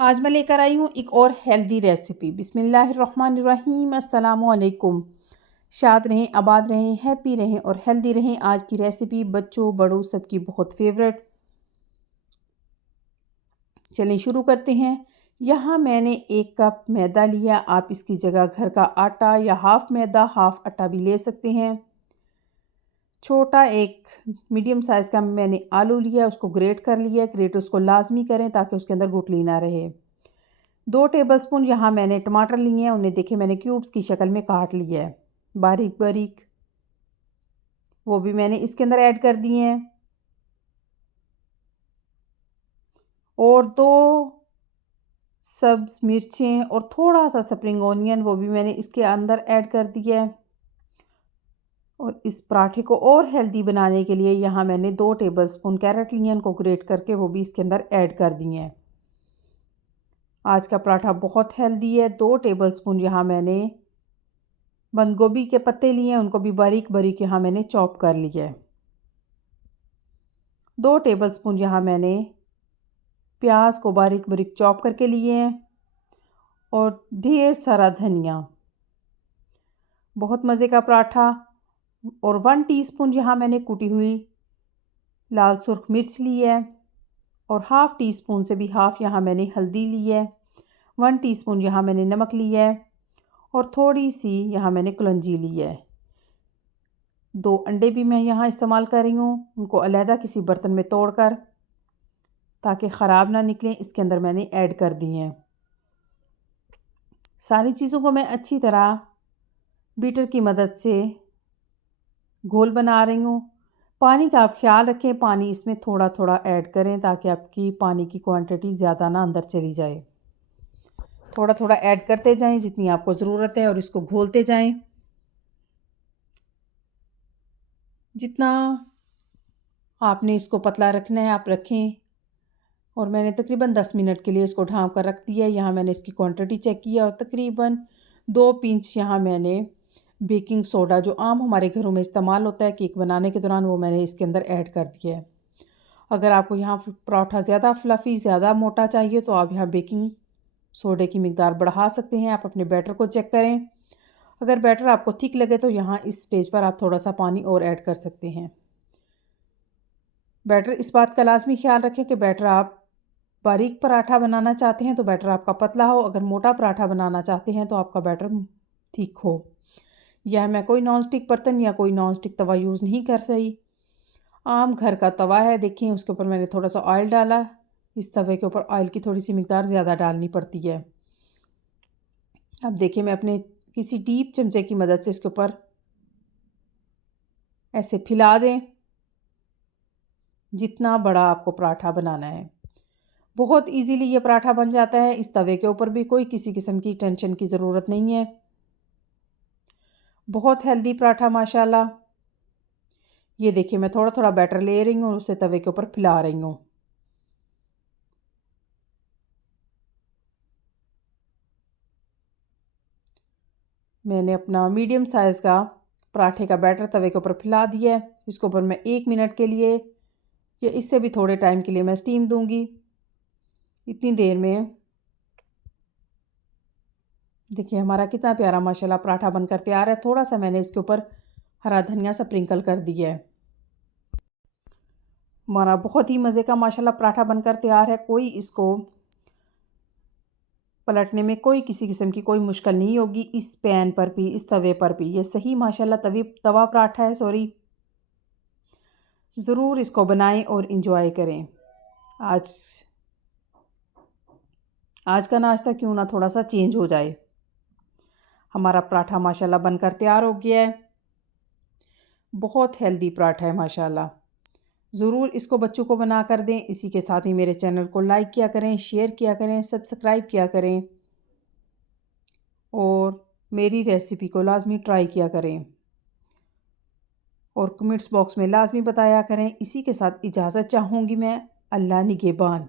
आज मैं लेकर आई हूँ एक और हेल्दी रेसिपी। बिस्मिल्लाहिर्रहमानिर्रहीम। अस्सलामुअलैकुम। शाद रहें, आबाद रहें, हैप्पी रहें और हेल्दी रहें। आज की रेसिपी बच्चों बड़ों सबकी बहुत फेवरेट। चलिए शुरू करते हैं। यहाँ मैंने 1 कप मैदा लिया। आप इसकी जगह घर का आटा या हाफ़ मैदा हाफ़ आटा भी ले सकते हैं। छोटा एक मीडियम साइज़ का मैंने आलू लिया, उसको ग्रेट कर लिया। ग्रेट उसको लाजमी करें ताकि उसके अंदर गुठली ना रहे। 2 टेबलस्पून यहाँ मैंने टमाटर लिए हैं, उन्हें देखिए मैंने क्यूब्स की शक्ल में काट लिया है बारीक बारीक, वो भी मैंने इसके अंदर ऐड कर दिए हैं। और 2 सब्ज़ मिर्चें और थोड़ा सा स्प्रिंग ऑनियन, वो भी मैंने इसके अंदर ऐड कर दिया है। और इस पराठे को और हेल्दी बनाने के लिए यहाँ मैंने 2 टेबलस्पून कैरेट लिए, उनको ग्रेट करके वो भी इसके अंदर ऐड कर दिए हैं। आज का पराठा बहुत हेल्दी है। 2 टेबलस्पून यहाँ मैंने बंद गोभी के पत्ते लिए हैं, उनको भी बारीक बारीक यहाँ मैंने चॉप कर लिया है। 2 टेबलस्पून यहाँ मैंने प्याज को बारीक बारीक चॉप करके लिए हैं और ढेर सारा धनिया। बहुत मज़े का पराठा। और 1 टीस्पून यहाँ मैंने कुटी हुई लाल सुर्ख मिर्च ली है और हाफ़ टी स्पून से भी हाफ़ यहाँ मैंने हल्दी ली है। 1 टीस्पून यहाँ मैंने नमक लिया है और थोड़ी सी यहाँ मैंने कलौंजी ली है। 2 अंडे भी मैं यहाँ इस्तेमाल कर रही हूँ, उनको अलहदा किसी बर्तन में तोड़कर ताकि ख़राब ना निकलें, इसके अंदर मैंने ऐड कर दिए हैं। सारी चीज़ों को मैं अच्छी तरह बीटर की मदद से घोल बना रही हूँ। पानी का आप ख्याल रखें, पानी इसमें थोड़ा थोड़ा ऐड करें ताकि आपकी पानी की क्वांटिटी ज़्यादा ना अंदर चली जाए। थोड़ा थोड़ा ऐड करते जाएं जितनी आपको ज़रूरत है और इसको घोलते जाएं। जितना आपने इसको पतला रखना है आप रखें। और मैंने तकरीबन 10 मिनट के लिए इसको ढाँप कर रख दिया है। यहाँ मैंने इसकी क्वांटिटी चेक किया और तकरीबन 2 पिंच यहाँ मैंने बेकिंग सोडा, जो आम हमारे घरों में इस्तेमाल होता है केक बनाने के दौरान, वो मैंने इसके अंदर ऐड कर दिया है। अगर आपको यहाँ पराठा ज़्यादा फ्लफ़ी, ज़्यादा मोटा चाहिए तो आप यहाँ बेकिंग सोडे की मिकदार बढ़ा सकते हैं। आप अपने बैटर को चेक करें। अगर बैटर आपको थिक लगे तो यहाँ इस स्टेज पर आप थोड़ा सा पानी और ऐड कर सकते हैं। बैटर, इस बात का लाजमी ख्याल रखें कि बैटर आप बारीक पराठा बनाना चाहते हैं तो बैटर आपका पतला हो, अगर मोटा पराठा बनाना चाहते हैं तो आपका बैटर ठीक हो। यह मैं कोई नॉन स्टिक बर्तन या कोई नॉन स्टिक तवा यूज़ नहीं कर रही, आम घर का तवा है। देखिए उसके ऊपर मैंने थोड़ा सा ऑयल डाला। इस तवे के ऊपर ऑयल की थोड़ी सी मिकदार ज़्यादा डालनी पड़ती है। अब देखिए मैं अपने किसी डीप चमचे की मदद से इसके ऊपर ऐसे फैला दें जितना बड़ा आपको पराठा बनाना है। बहुत इजीली ये पराठा बन जाता है। इस तवे के ऊपर भी कोई किसी किस्म की टेंशन की ज़रूरत नहीं है। बहुत हेल्दी पराठा माशाल्लाह। ये देखिए मैं थोड़ा थोड़ा बैटर ले रही हूँ और उसे तवे के ऊपर फैला रही हूँ। मैंने अपना मीडियम साइज़ का पराठे का बैटर तवे के ऊपर फैला दिया है। इसके ऊपर मैं 1 मिनट के लिए या इससे भी थोड़े टाइम के लिए मैं स्टीम दूंगी। इतनी देर में देखिए हमारा कितना प्यारा माशाल्लाह पराठा बनकर तैयार है। थोड़ा सा मैंने इसके ऊपर हरा धनिया स्प्रिंकल कर दिया है। हमारा बहुत ही मज़े का माशाल्लाह पराठा बनकर तैयार है। कोई इसको पलटने में कोई किसी किस्म की कोई मुश्किल नहीं होगी। इस पैन पर भी, इस तवे पर भी, ये सही माशाल्लाह तवा पराठा है, सॉरी। ज़रूर इसको बनाएं और इन्जॉय करें। आज आज का नाश्ता क्यों ना थोड़ा सा चेंज हो जाए। हमारा पराठा माशाल्लाह बनकर तैयार हो गया है। बहुत हेल्दी पराठा है माशाल्लाह। ज़रूर इसको बच्चों को बना कर दें। इसी के साथ ही मेरे चैनल को लाइक किया करें, शेयर किया करें, सब्सक्राइब किया करें और मेरी रेसिपी को लाजमी ट्राई किया करें और कमेंट्स बॉक्स में लाजमी बताया करें। इसी के साथ इजाज़त चाहूँगी मैं। अल्लाह निगहबान।